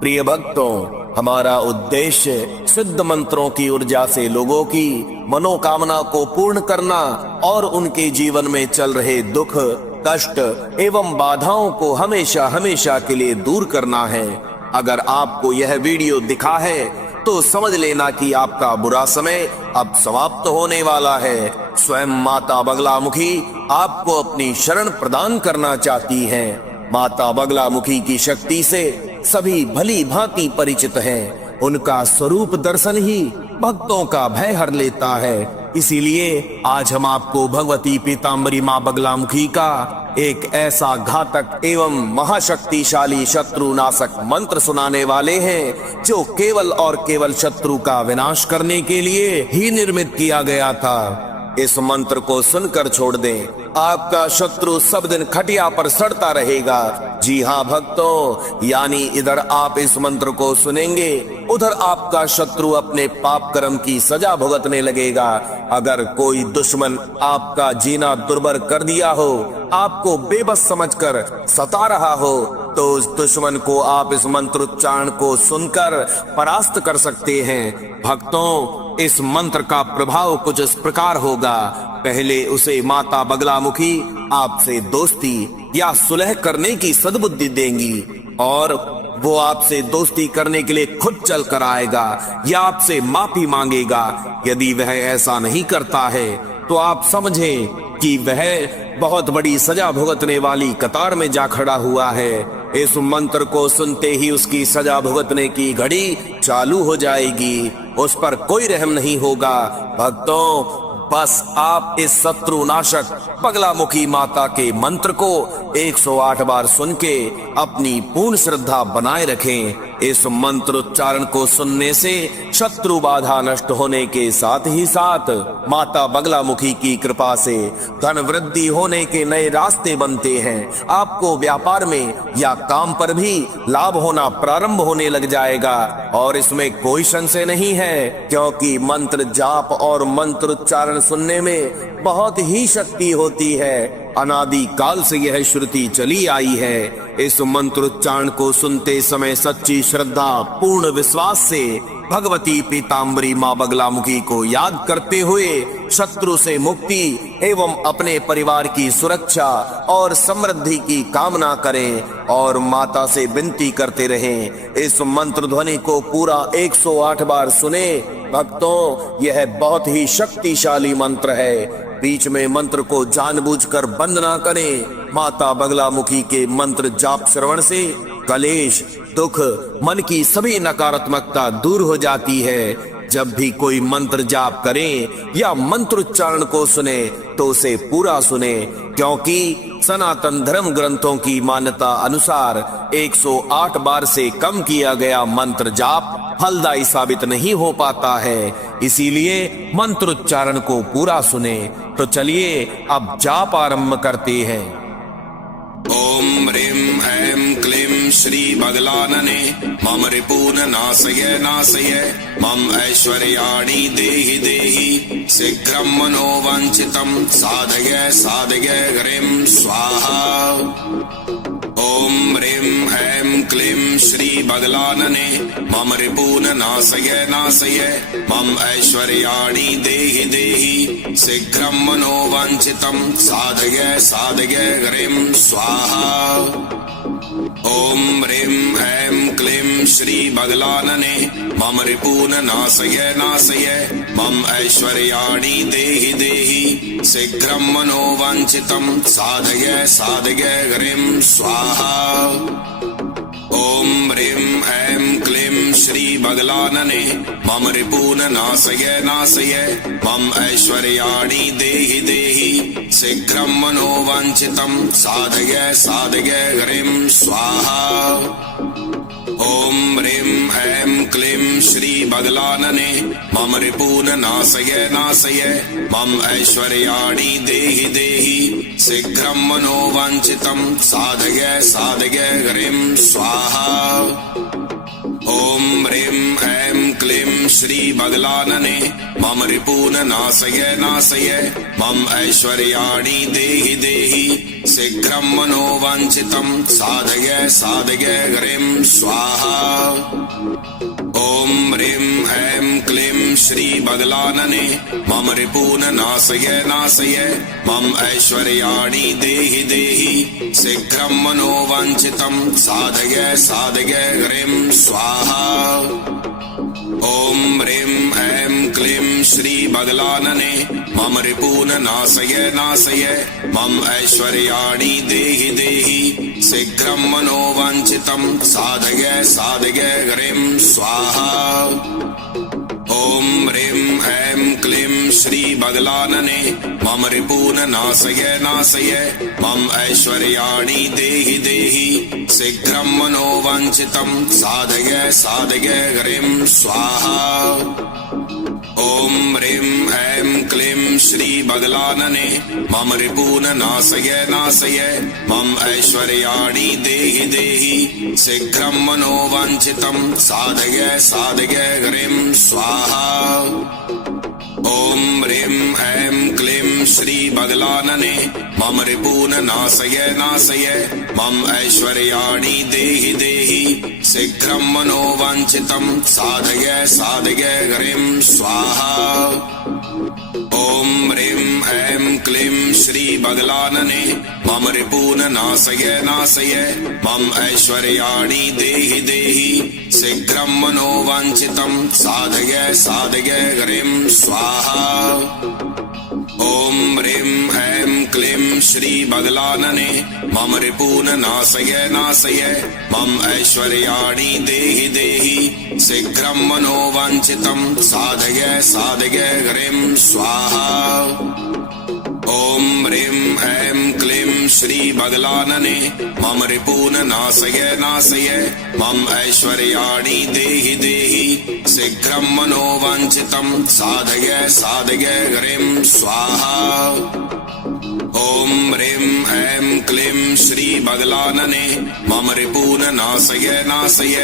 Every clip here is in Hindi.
प्रिय भक्तों, हमारा उद्देश्य सिद्ध मंत्रों की ऊर्जा से लोगों की मनोकामना को पूर्ण करना और उनके जीवन में चल रहे दुख, कष्ट एवं बाधाओं को हमेशा हमेशा के लिए दूर करना है। अगर आपको यह वीडियो दिखा है तो समझ लेना कि आपका बुरा समय अब समाप्त होने वाला है। स्वयं माता बगलामुखी आपको अपनी शरण प्रदान करना चाहती हैं। माता बगलामुखी की शक्ति से सभी भली भांति परिचित हैं। उनका स्वरूप दर्शन ही भक्तों का भय हर लेता है। इसीलिए आज हम आपको भगवती पीताम्बरी मां बगलामुखी का एक ऐसा घातक एवं महाशक्तिशाली शत्रु नाशक मंत्र सुनाने वाले हैं, जो केवल और केवल शत्रु का विनाश करने के लिए ही निर्मित किया गया था। इस मंत्र को सुनकर छोड़ दें, आपका शत्रु सब दिन खटिया पर सड़ता रहेगा। जी हाँ भक्तों, यानी इधर आप इस मंत्र को सुनेंगे, उधर आपका शत्रु अपने पाप कर्म की सजा भुगतने लगेगा। अगर कोई दुश्मन आपका जीना दुर्भर कर दिया हो, आपको बेबस समझकर सता रहा हो, तो उस दुश्मन को आप इस मंत्रोच्चारण को सुनकर परास्त कर सकते हैं। भक्तों, इस मंत्र का प्रभाव कुछ इस प्रकार होगा। पहले उसे माता बगलामुखी आपसे दोस्ती या सुलह करने की सद्बुद्धि देंगी और वो आपसे दोस्ती करने के लिए खुद चल कर आएगा या आपसे माफी मांगेगा। यदि वह ऐसा नहीं करता है तो आप समझें कि वह बहुत बड़ी सजा भुगतने वाली कतार में जा खड़ा हुआ है। इस मंत्र को सुनते ही उसकी सजा भुगतने की घड़ी चालू हो जाएगी, उस पर कोई रहम नहीं होगा। भक्तों, बस आप इस शत्रु नाशक बगलामुखी माता के मंत्र को 108 बार सुन के अपनी पूर्ण श्रद्धा बनाए रखें। इस मंत्र उच्चारण को सुनने से शत्रु बाधा नष्ट होने के साथ ही साथ माता बगलामुखी की कृपा से धन वृद्धि होने के नए रास्ते बनते हैं। आपको व्यापार में या काम पर भी लाभ होना प्रारंभ होने लग जाएगा और इसमें कोई संशय नहीं है, क्योंकि मंत्र जाप और मंत्र उच्चारण सुनने में बहुत ही शक्ति होती है। अनादि काल से यह श्रुति चली आई है। इस मंत्रोच्चारण को सुनते समय सच्ची श्रद्धा पूर्ण विश्वास से भगवती पीताम्बरी मां बगलामुखी को याद करते हुए शत्रु से मुक्ति एवं अपने परिवार की सुरक्षा और समृद्धि की कामना करें और माता से विनती करते रहें। इस मंत्र ध्वनि को पूरा 108 बार सुने। भक्तों, यह बहुत ही शक्तिशाली मंत्र है। बीच में मंत्र को जानबूझकर बंद ना करें। माता बगलामुखी के मंत्र जाप श्रवण से कलेश, दुख, मन की सभी नकारात्मकता दूर हो जाती है। जब भी कोई मंत्र जाप करें या मंत्रोच्चारण को सुने तो उसे पूरा सुने, क्योंकि सनातन धर्म ग्रंथों की मान्यता अनुसार 108 बार से कम किया गया मंत्र जाप फलदायी साबित नहीं हो पाता है। इसीलिए मंत्रोच्चारण को पूरा सुने। तो चलिए अब जाप आरंभ करते हैं। ओम ह्रीं ऐं क्लीं श्री बगलानने मम रिपून नाशय नाशय मम ऐश्वर्याणि देहि देहि शीघ्रं मनोवांछितं साधय साधय ह्रीं स्वाहा। ओम ह्रीं ऐं क्लीं श्री बगलानने मम रिपून नाशय नाशय मम ऐश्वर्याणि देहि देहि शीघ्रं मनोवांछितं साधय साधय ह्रीं स्वाहा। ओम ह्रीं ऐं क्लीं श्री बगलानने मम रिपून नाशय नाशय मम ऐश्वर्याणि देहि देहि शीघ्रं मनोवांछितं साधय साधय ह्रीं स्वाहा। ओम ह्रीं ऐं क्लीं श्री बगलानने मम रिपून नाशय नाशय मम ऐश्वर्याणि देहि देहि शीघ्रं मनोवांछितं साधय साधय ह्रीं स्वाहा। ओम ह्रीं ऐं क्लीं श्री बगलानने मम रिपून नाशय नाशय मम ऐश्वर्याणि देहि देहि शीघ्रं मनोवांछितं साधय साधय ह्रीं स्वाहा। ओम ह्रीं ऐं क्लीं श्री बगलानने मम रिपून नाशय नाशय मम ऐश्वर्याणि देहि देहि शीघ्रं मनोवाञ्छितं साधय साधय ह्रीं स्वाहा। ॐ ह्रीं ऐं क्लीं श्रीबगलानने मम रिपून् नाशय नाशय मम ऐश्वर्याणि देहि देहि शीघ्रं मनोवाञ्छितं साधय साधय ह्रीं स्वाहा। ॐ ह्रीं ऐं क्लीं श्रीबगलानने मम रिपून् नाशय नाशय मम ऐश्वर्याणि देहि देहि शीघ्रं मनोवाञ्छितं साधय साधय ह्रीं स्वाहा। ॐ ह्रीं ऐं क्लीं श्रीबगलानने मम रिपून् नाशय नाशय मम ऐश्वर्याणि देहि देहि शीघ्रं मनोवाञ्छितं साधय साधय ह्रीं स्वाहा। ॐ ह्रीं ऐं क्लीं श्रीबगलानने मम रिपून् नाशय नाशय मम ऐश्वर्याणि देहि देहि शीघ्रं मनोवाञ्छितं साधय साधय ह्रीं स्वाहा। ॐ ह्रीं ऐं क्लीं श्रीबगलानने मम रिपून् नाशय नाशय मम ऐश्वर्याणि देहि देहि शीघ्रं मनोवाञ्छितं साधय साधय ह्रीं स्वाहा। ॐ ह्रीं ऐं क्लीं श्रीबगलानने मम रिपून् नाशय नाशय मम ऐश्वर्याणि देहि देहि शीघ्रं मनोवाञ्छितं साधय साधय ह्रीं स्वाहा। ॐ ह्रीं ऐं क्लीं श्रीबगलानने मम रिपून् नाशय नाशय मम ऐश्वर्याणि देहि देहि शीघ्रं मनोवाञ्छितं साधय साधय ह्रीं स्वाहा। ॐ ह्रीं ऐं क्लीं श्रीबगलानने मम रिपून् नाशय नाशय मम ऐश्वर्याणि देहि देहि शीघ्रं मनोवाञ्छितं साधय साधय ह्रीं स्वाहा। ॐ ह्रीं ऐं क्लीं श्रीबगलानने मम रिपून् नाशय नाशय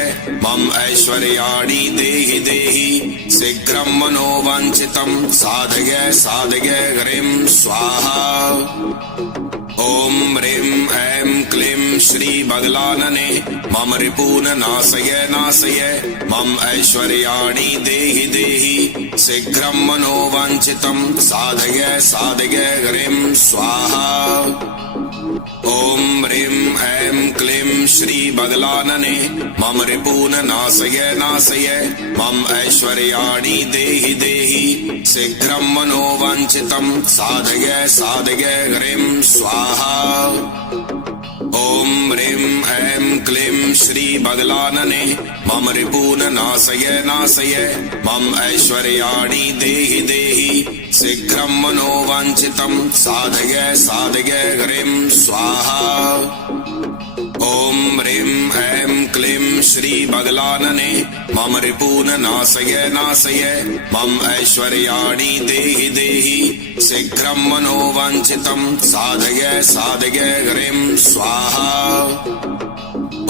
मम ऐश्वर्याणि देहि देहि शीघ्रं मनोवाञ्छितं साधय साधय ह्रीं स्वाहा। ॐ ह्रीं ऐं क्लीं श्रीबगलानने मम रिपून् नाशय नाशय मम ऐश्वर्याणि देहि देहि शीघ्रं मनोवाञ्छितं साधय साधय ह्रीं स्वाहा। ॐ ह्रीं ऐं क्लीं श्रीबगलानने मम रिपून् नाशय नाशय मम ऐश्वर्याणि देहि देहि शीघ्रं मनोवाञ्छितं साधय साधय ह्रीं स्वाहा। ॐ ह्रीं ऐं क्लीं श्रीबगलानने मम रिपून् नाशय नाशय मम ऐश्वर्याणि देहि देहि शीघ्रं मनोवाञ्छितं साधय साधय ह्रीं स्वाहा। ॐ ह्रीं ऐं क्लीं श्रीबगलानने मम रिपून् नाशय नाशय मम ऐश्वर्याणि देहि देहि शीघ्रं मनोवाञ्छितं साधय साधय ह्रीं स्वाहा।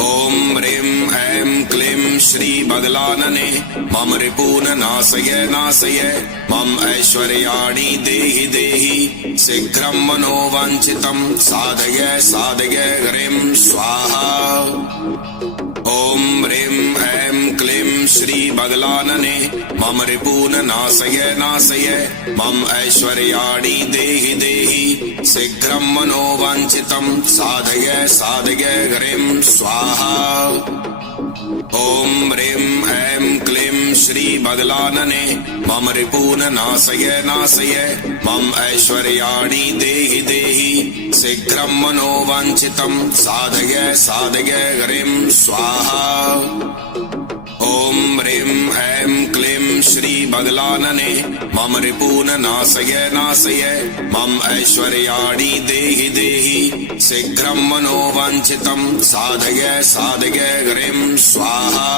ॐ ह्रीं ऐं क्लीं श्रीबगलानने मम रिपून् नाशय नाशय मम ऐश्वर्याणि देहि देहि शीघ्रं मनोवाञ्छितं साधय साधय ह्रीं स्वाहा। ॐ ह्रीं ऐं क्लीं श्रीबगलानने मम रिपून् नाशय नाशय मम ऐश्वर्याणि देहि देहि शीघ्रं मनोवाञ्छितं साधय साधय ह्रीं स्वाहा। ॐ ह्रीं ऐं क्लीं श्रीबगलानने मम रिपून् नाशय नाशय मम ऐश्वर्याणि देहि देहि शीघ्रं मनोवाञ्छितं साधय साधय ह्रीं स्वाहा। ॐ ह्रीं ऐं क्लीं श्रीबगलानने मम रिपून् नाशय नाशय मम ऐश्वर्याणि देहि देहि शीघ्रं मनोवाञ्छितं साधय साधय ह्रीं स्वाहा।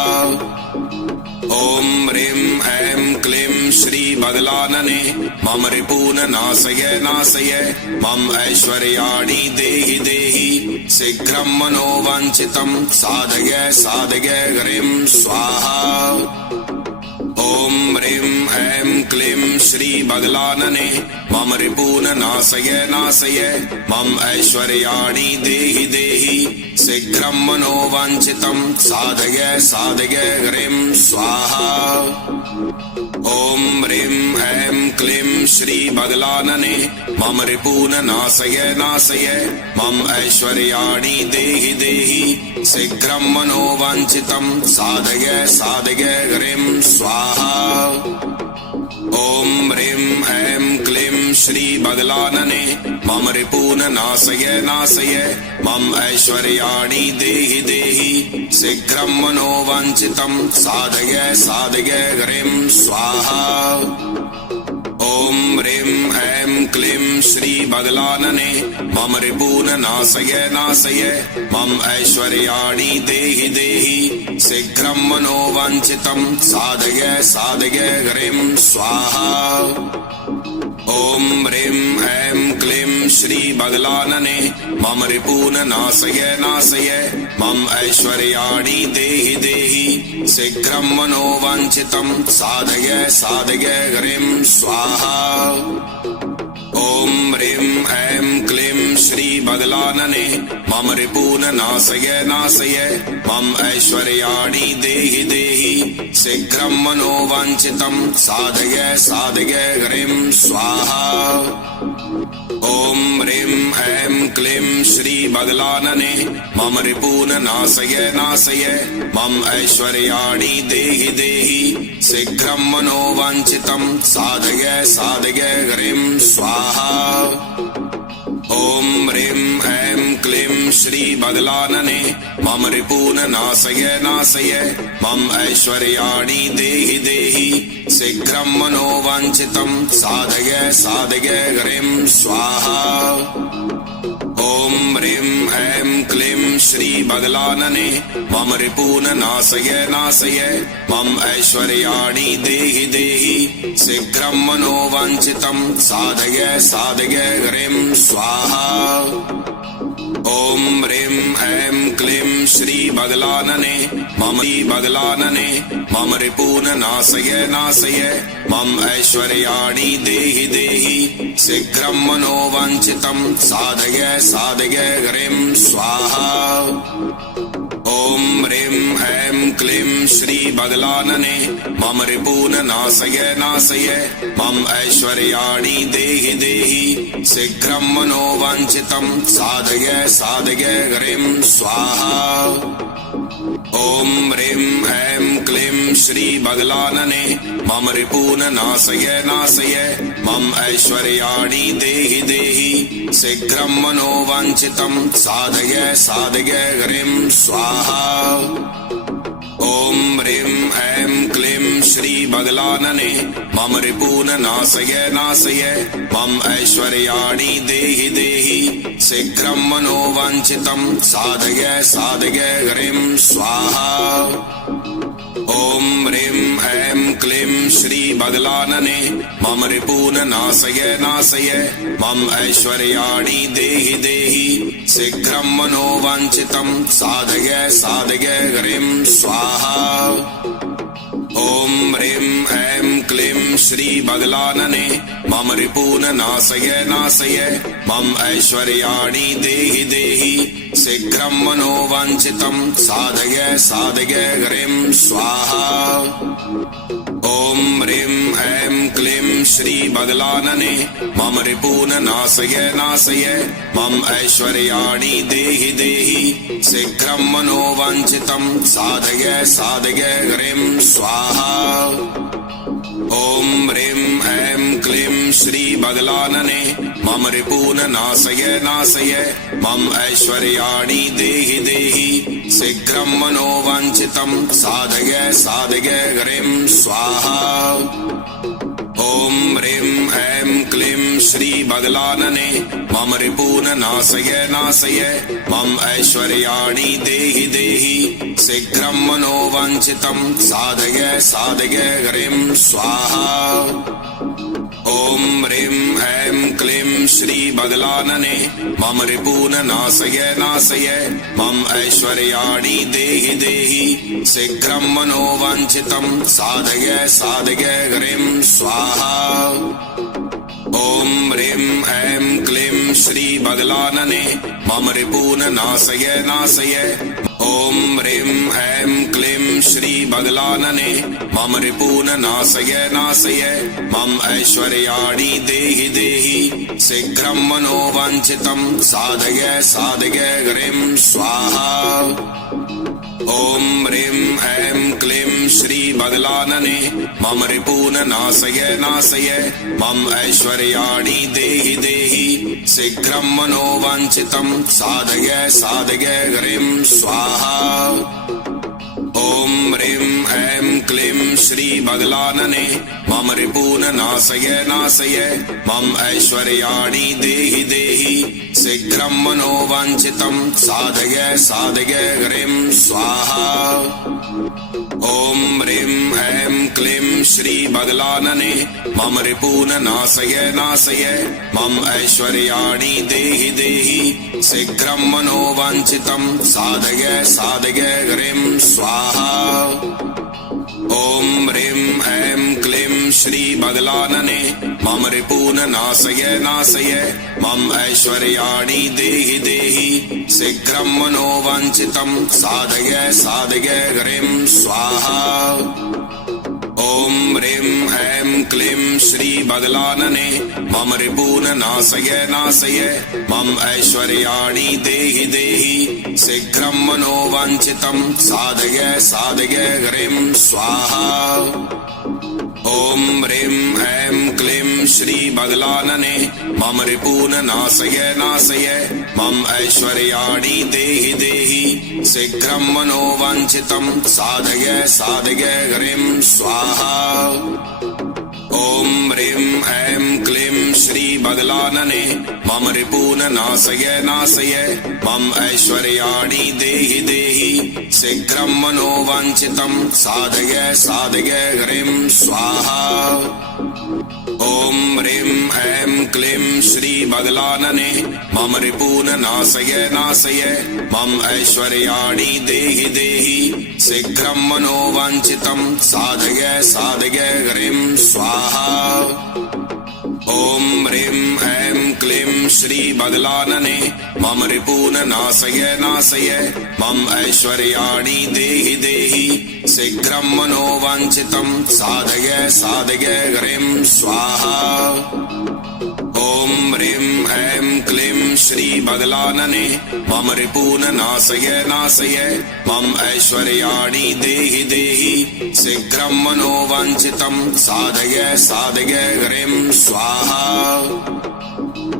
ॐ ह्रीं ऐं क्लीं श्रीबगलानने मम रिपून् नाशय नाशय मम ऐश्वर्याणि देहि देहि शीघ्रं मनोवाञ्छितं साधय साधय ह्रीं स्वाहा। ॐ ह्रीं ऐं क्लीं श्री बगलानने मम रिपून् नाशय नाशय मम ऐश्वर्याणि देहि देहि शीघ्रं मनोवाञ्छितं साधय साधय ह्रीं स्वाहा। ॐ ह्रीं ऐं क्लीं श्री बगलानने मम रिपून् नाशय नाशय मम ऐश्वर्याणि देहि देहि शीघ्रं मनोवाञ्छितं साधय साधय ह्रीं स्वाहा। ॐ ह्रीं ऐं क्लीं श्री बगलानने मम रिपून् नाशय नाशय मम ऐश्वर्याणि देहि देहि शीघ्रं मनोवाञ्छितं साधय साधय ह्रीं स्वाहा। ॐ ह्रीं ऐं क्लीं श्री बगलानने मम रिपून् नाशय नाशय मम ऐश्वर्याणि देहि देहि शीघ्रं मनोवाञ्छितं साधय साधय ह्रीं स्वाहा। ॐ ह्रीं ऐं क्लीं श्री बगलानने मम रिपून् नाशय नाशय मम ऐश्वर्याणि देहि देहि शीघ्रं मनोवाञ्छितं साधय साधय ह्रीं स्वाहा। ॐ ह्रीं ऐं क्लीं श्री बगलानने मम रिपून् नाशय नाशय मम ऐश्वर्याणि देहि देहि शीघ्रं मनोवाञ्छितं साधय साधय ह्रीं स्वाहा। ॐ ह्रीं ऐं क्लीं श्री बगलानने मम रिपून् नाशय नाशय मम ऐश्वर्याणि देहि देहि शीघ्रं मनोवाञ्छितं साधय साधय ह्रीं स्वाहा। ॐ ह्रीं ऐं क्लीं श्री बगलानने मम रिपून् नाशय नाशय मम ऐश्वर्याणि देहि देहि शीघ्रं मनोवाञ्छितं साधय साधय ह्रीं स्वाहा। ॐ ह्रीं ऐं क्लीं श्री बगलानने मम रिपून् नाशय नाशय मम ऐश्वर्याणि देहि देहि शीघ्रं मनोवाञ्छितं साधय साधय ह्रीं स्वाहा। ॐ ह्रीं ऐं क्लीं श्री बगलानने मम रिपून् नाशय नाशय मम ऐश्वर्याणि देहि देहि शीघ्रं मनोवाञ्छितं साधय साधय ह्रीं स्वाहा। ॐ ह्रीं ऐं क्लीं श्री बगलानने मम रिपून् नाशय नाशय मम ऐश्वर्याणि देहि देहि शीघ्रं मनोवाञ्छितं साधय साधय ह्रीं स्वाहा। ॐ ह्रीं ऐं क्लीं श्री बगलानने मम रिपून् नाशय नाशय मम ऐश्वर्याणि देहि देहि शीघ्रं मनोवाञ्छितं साधय साधय ह्रीं स्वाहा। ॐ ह्रीं ऐं क्लीं श्री बगलानने मम रिपून् नाशय नाशय मम ऐश्वर्याणि देहि देहि शीघ्रं मनोवाञ्छितं साधय साधय ह्रीं स्वाहा। ॐ ह्रीं ऐं क्लीं श्री बगलानने मम रिपून् नाशय नाशय मम ऐश्वर्याणि देहि देहि शीघ्रं मनोवाञ्छितं साधय साधय ह्रीं स्वाहा। ॐ ह्रीं ऐं क्लीं श्री बगलानने मम रिपून् नाशय नाशय मम ऐश्वर्याणि देहि देहि शीघ्रं मनोवाञ्छितं साधय साधय ह्रीं स्वाहा। ॐ ह्रीं ऐं क्लीं श्री बगलानने मम रिपून् नाशय नाशय मम ऐश्वर्याणि देहि देहि शीघ्रं मनोवाञ्छितं साधय साधय ह्रीं स्वाहा। ॐ ह्रीं ऐं क्लीं श्री बगलानने मम रिपून् नाशय नाशय मम ऐश्वर्याणि देहि देहि शीघ्रं मनोवाञ्छितं साधय साधय ह्रीं स्वाहा। ॐ ह्रीं ऐं क्लीं श्री बगलानने मम रिपून् नाशय नाशय मम ऐश्वर्याणि देहि देहि शीघ्रं मनोवाञ्छितं साधय साधय ह्रीं स्वाहा। ओम ह्रीं ऐं क्लीं श्री बगलानने मम रिपून नाशय नाशय मम ऐश्वर्याणि देहि देहि शीघ्रं मनोवाञ्छितं साधय साधय ह्रीं स्वाहा। ओम ह्रीं ऐं क्लीं श्री बगलानने मम रिपून नाशय नाशय ओम ह्रीं ऐं क्लीं श्री बगलानने मम रिपून नाशय नाशय मम ऐश्वर्याणि देहि देहि शीघ्रं मनोवाञ्छितं साधय साधय ह्रीं स्वाहा। ओम ह्रीं ऐं क्लीं श्री बगलानने मम रिपून नाशय नाशय मम ऐश्वर्याणि देहि देहि शीघ्रं मनोवाञ्छितं साधय साधय ह्रीं स्वाहा। ओम ह्रीं ऐं क्लीं श्री बगलानने मम रिपून नाशय नाशय मम ऐश्वर्याणि देहि देहि शीघ्रं मनोवाञ्छितं साधय साधय ह्रीं स्वाहा। ओम ह्रीं ऐं क्लीं श्री बगलानने मम रिपून नाशय नाशय मम ऐश्वर्याणि देहि देहि शीघ्रं मनोवाञ्छितं साधय साधय ह्रीं स्वाहा। ओम ह्रीं ऐं क्लीं श्री बगलानने मम रिपून नाशय नाशय मम ऐश्वर्याणि देहि देहि शीघ्रं मनोवाञ्छितं साधय साधय ह्रीं स्वाहा। ओम ह्रीं ऐं क्लीं श्री बगलानने मम रिपून नाशय नाशय मम ऐश्वर्याणि देहि देहि शीघ्रं मनोवाञ्छितं साधय साधय ह्रीं स्वाहा। ओम ह्रीं ऐं क्लीं श्री बगलानने मम रिपून नाशय नाशय मम ऐश्वर्याणि देहि देहि शीघ्रं मनोवाञ्छितं साधय साधय ह्रीं स्वाहा। ओम ह्रीं ऐं क्लीं श्री बगलानने मम रिपून नाशय नाशय मम ऐश्वर्याणि देहि देहि शीघ्रं मनोवाञ्छितं साधय साधय ह्रीं स्वाहा। ओम ह्रीं ऐं क्लीं श्री बगलानने मम रिपून नाशय नाशय मम ऐश्वर्याणि देहि देहि शीघ्रं मनोवाञ्छितं साधय साधय ह्रीं स्वाहा। ओम ह्रीं ऐं क्लीं श्री बगलानने मम रिपून नाशय नाशय मम ऐश्वर्याणि देहि देहि शीघ्रं मनोवाञ्छितं साधय साधय ह्रीं स्वाहा। ओम ह्रीं ऐं क्लीं श्री बगलानने मम रिपून नाशय नाशय मम ऐश्वर्याणि देहि देहि शीघ्रं मनोवाञ्छितं साधय साधय ह्रीं स्वाहा।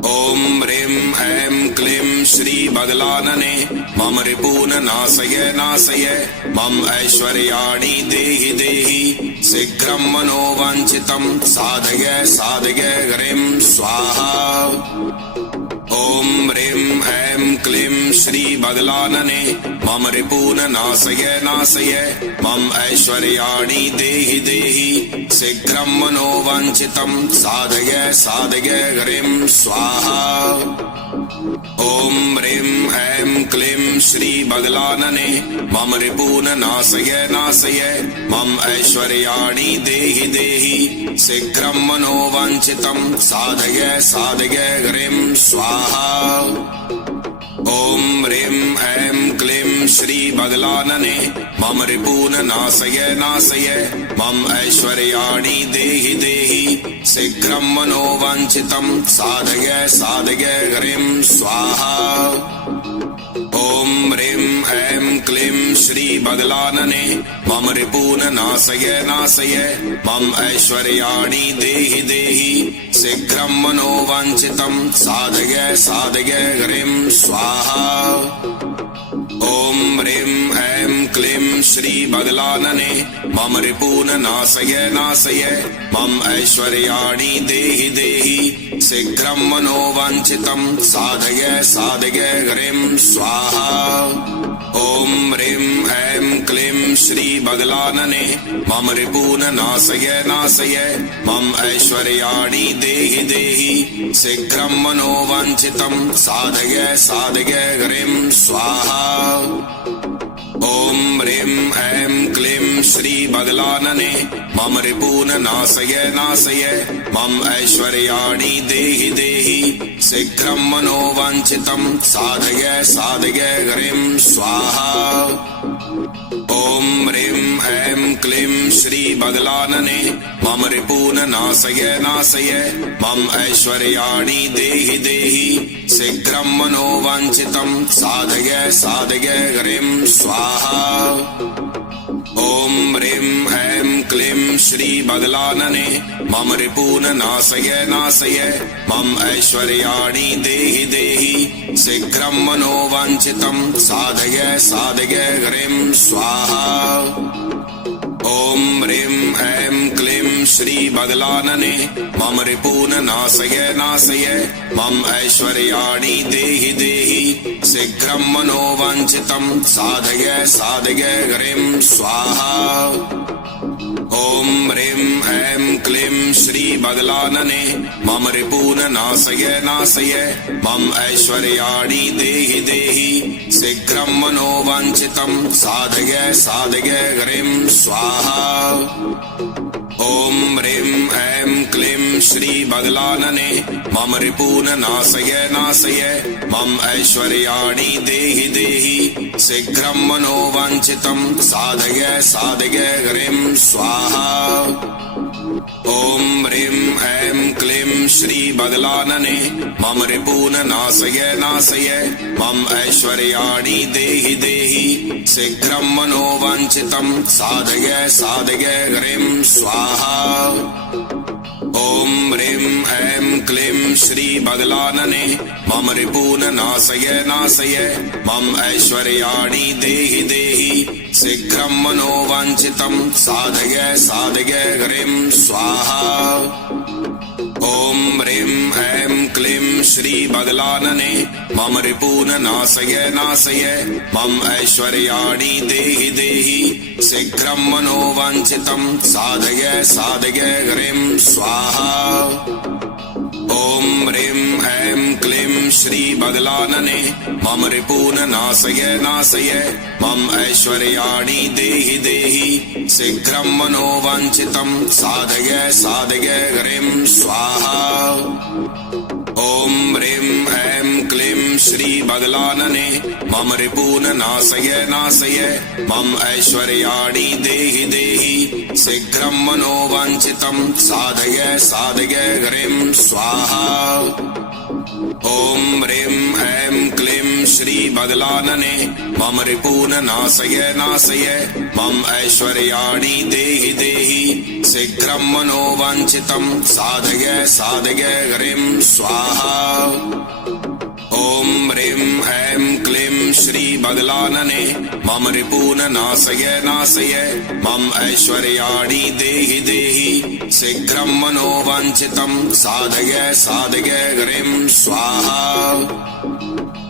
ओम ह्रीं ऐं क्लीं श्री बगलानने मम रिपून नाशय नाशय मम ऐश्वर्याणि देहि देहि शीघ्रं मनोवाञ्छितं साधय साधय ह्रीं स्वाहा। ओम ह्रीं ऐं क्लीं श्री बगलानने मम रिपून नाशय नाशय मम ऐश्वर्याणि देहि देहि शीघ्रं मनोवाञ्छितं साधय साधय ह्रीं स्वाहा। ओम ह्रीं ऐं क्लीं श्री बगलानने मम रिपून नाशय नाशय मम ऐश्वर्याणि देहि देहि शीघ्रं मनोवाञ्छितं साधय साधय ह्रीं स्वाहा। ओम ह्रीं ऐं क्लीं श्री बगलानने मम रिपून नाशय नाशय मम ऐश्वर्याणि देहि देहि शीघ्रं मनोवाञ्छितं साधय साधय ह्रीं स्वाहा। ओम ह्रीं ऐं क्लीं श्री बगलानने मम रिपून नाशय नाशय मम ऐश्वर्याणि देहि देहि शीघ्रं मनोवाञ्छितं साधय साधय ह्रीं स्वाहा। ओम ह्रीं ऐं क्लीं श्री बगलानने मम रिपून नाशय नाशय मम ऐश्वर्याणि देहि देहि शीघ्रं मनोवाञ्छितं साधय साधय ह्रीं स्वाहा। ओम ह्रीं ऐं क्लीं श्री बगलानने मम रिपून नाशय नाशय मम ऐश्वर्याणि देहि देहि शीघ्रं मनोवाञ्छितं साधय साधय ह्रीं स्वाहा। ओम ह्रीं ऐं क्लीं श्री बगलानने मम रिपून नाशय नाशय मम ऐश्वर्याणि देहि देहि शीघ्रं मनोवाञ्छितं साधय साधय ह्रीं स्वाहा। ओम ह्रीं ऐं क्लीं श्री बगलानने मम रिपून नाशय नाशय मम ऐश्वर्याणि देहि देहि शीघ्रं मनोवाञ्छितं साधय साधय ह्रीं स्वाहा। ओम ह्रीं ऐं क्लीं श्री बगलानने मम रिपून नाशय नाशय मम ऐश्वर्याणि देहि देहि शीघ्रं मनोवाञ्छितं साधय साधय ह्रीं स्वाहा। ओम ह्रीं ऐं क्लीं श्री बगलानने मम रिपून नाशय नाशय मम ऐश्वर्याणि देहि देहि शीघ्रं मनोवाञ्छितं साधय साधय ह्रीं स्वाहा। ओम ह्रीं ऐं क्लीं श्री बगलानने मम रिपून नाशय नाशय मम ऐश्वर्याणि देहि देहि शीघ्रं मनोवाञ्छितं साधय साधय ह्रीं स्वाहा। ओम ह्रीं ऐं क्लीं श्री बगलानने मम रिपून नाशय नाशय मम ऐश्वर्याणि देहि देहि शीघ्रं मनोवाञ्छितं साधय साधय ह्रीं स्वाहा। ओम ह्रीं ऐं क्लीं श्री बगलानने मम रिपून नाशय नाशय मम ऐश्वर्याणि देहि देहि शीघ्रं मनोवाञ्छितं साधय साधय ह्रीं स्वाहा। ओम ह्रीं ऐं क्लीं श्री बगलानने मम रिपून नाशय नाशय मम ऐश्वर्याणि देहि देहि शीघ्रं मनोवाञ्छितं साधय साधय ह्रीं स्वाहा। ओम ह्रीं ऐं क्लीं श्री बगलानने मम रिपून नाशय नाशय मम ऐश्वर्याणि देहि देहि शीघ्रं मनोवाञ्छितं साधय साधय ह्रीं स्वाहा। ओम ह्रीं ऐं क्लीं श्री बगलानने मम रिपून नाशय नाशय मम ऐश्वर्याणि देहि देहि शीघ्रं मनोवाञ्छितं साधय साधय ह्रीं स्वाहा। ओम ह्रीं ऐं क्लीं श्री बगलानने मम रिपून नाशय नाशय मम ऐश्वर्याणि देहि देहि शीघ्रं मनोवाञ्छितं साधय साधय ह्रीं स्वाहा। ओम ह्रीं ऐं क्लीं श्री बगलानने मम रिपून नाशय नाशय मम ऐश्वर्याणि देहि देहि शीघ्रं मनोवाञ्छितं साधय साधय ह्रीं स्वाहा। ओम ह्रीं ऐं क्लीं श्री बगलानने मम रिपून नाशय नाशय मम ऐश्वर्याणि देहि देहि शीघ्रं मनोवाञ्छितं साधय साधय ह्रीं स्वाहा।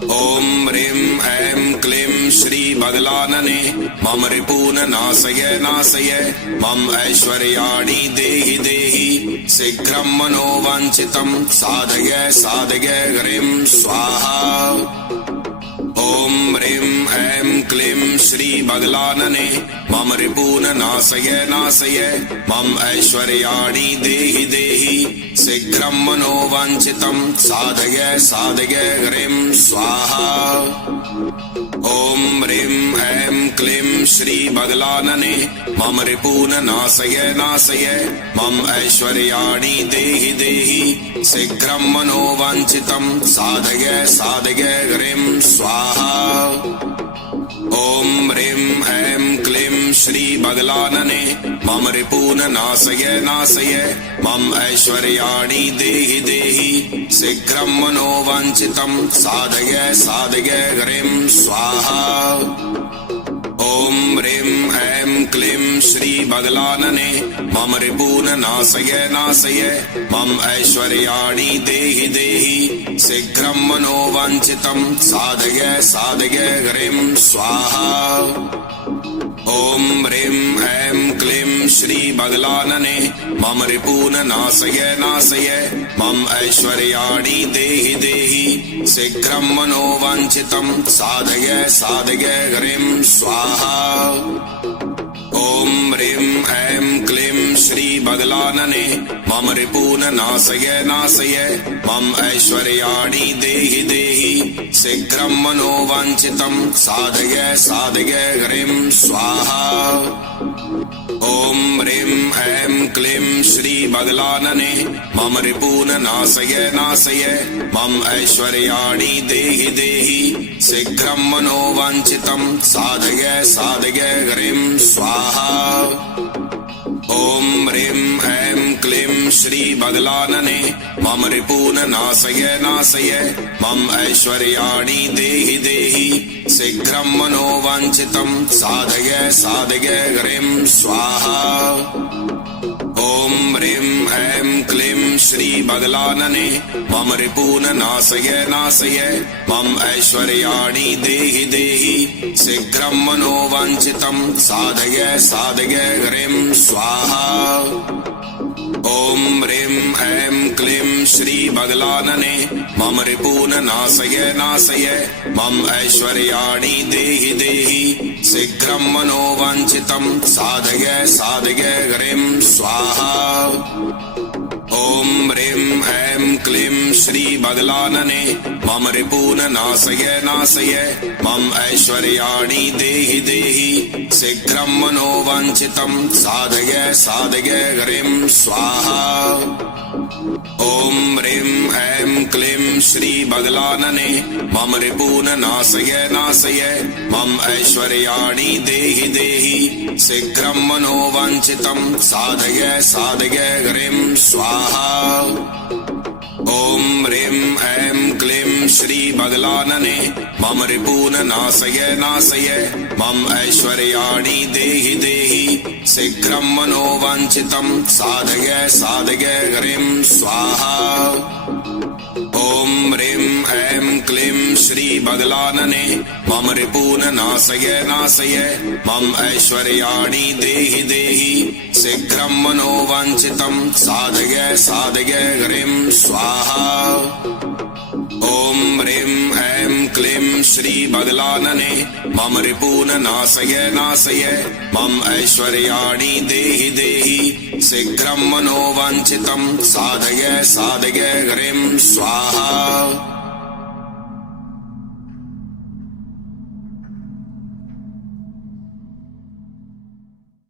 ओम ह्रीं ऐं क्लीं श्री बगलानने मम रिपून नाशय नाशय मम ऐश्वर्याणि देहि देहि शीघ्रं मनोवाञ्छितं साधय साधय ह्रीं स्वाहा। ओम ह्रीं ऐं क्लीं श्री बगलानने मम रिपून नाशय नाशय मम ऐश्वर्याणि देहि देहि शीघ्रं मनोवाञ्छितं साधय साधय ह्रीं स्वाहा। ओम ह्रीं ऐं क्लीं श्री बगलानने मम रिपून नाशय नाशय मम ऐश्वर्याणि देहि देहि शीघ्रं मनोवाञ्छितं साधय साधय ह्रीं स्वाहा। ओम ह्रीं ऐं क्लीं श्री बगलानने मम रिपून नाशय नाशय मम ऐश्वर्याणि देहि देहि शीघ्रं मनोवाञ्छितं साधय साधय ह्रीं स्वाहा। ओम ह्रीं श्रीबगलानने मम रिपून् नाशय नाशय मम ऐश्वर्याणि देहि देहि शीघ्रं मनोवाञ्छितं साधय साधय ह्रीं स्वाहा। ॐ ह्रीं ऐं क्लीं श्रीबगलानने मम रिपून् नाशय नाशय मम ऐश्वर्याणि देहि देहि शीघ्रं मनोवाञ्छितं साधय साधय ह्रीं स्वाहा। ॐ ह्रीं ऐं क्लीं श्रीबगलानने मम रिपून् नाशय नाशय मम ऐश्वर्याणि देहि देहि शीघ्रं मनोवाञ्छितं साधय साधय ह्रीं स्वाहा। ॐ ह्रीं ऐं क्लीं श्रीबगलानने मम रिपून् नाशय नाशय मम ऐश्वर्याणि देहि देहि शीघ्रं मनोवाञ्छितं साधय साधय ह्रीं स्वाहा। ॐ ह्रीं ऐं क्लीं श्रीबगलानने मम रिपून् नाशय नाशय मम ऐश्वर्याणि देहि देहि शीघ्रं मनोवाञ्छितं साधय साधय ह्रीं स्वाहा। ॐ ह्रीं ऐं क्लीं श्रीबगलानने मम रिपून् नाशय नाशय मम ऐश्वर्याणि देहि देहि शीघ्रं मनोवाञ्छितं साधय साधय ह्रीं स्वाहा। ॐ ह्रीं ऐं क्लीं श्रीबगलानने मम रिपून् नाशय नाशय मम ऐश्वर्याणि देहि देहि शीघ्रं मनोवाञ्छितं साधय साधय ह्रीं स्वाहा। ॐ ह्रीं ऐं क्लीं श्रीबगलानने मम रिपून् नाशय नाशय मम ऐश्वर्याणि देहि देहि शीघ्रं मनोवाञ्छितं साधय साधय ह्रीं स्वाहा। ॐ ह्रीं ऐं क्लीं श्रीबगलानने मम रिपून् नाशय नाशय मम ऐश्वर्याणि देहि देहि शीघ्रं मनोवाञ्छितं साधय साधय ह्रीं स्वाहा। ॐ ह्रीं ऐं क्लीं श्रीबगलानने मम रिपून् नाशय नाशय मम ऐश्वर्याणि देहि देहि शीघ्रं मनोवाञ्छितं साधय साधय ह्रीं स्वाहा। ॐ ह्रीं ऐं क्लीं श्रीबगलानने मम रिपून् नाशय नाशय मम ऐश्वर्याणि देहि देहि शीघ्रं मनोवाञ्छितं साधय साधय ह्रीं स्वाहा। ॐ ह्रीं ऐं क्लीं श्रीबगलानने मम रिपून् नाशय नाशय मम ऐश्वर्याणि देहि देहि शीघ्रं मनोवाञ्छितं साधय साधय ह्रीं स्वाहा।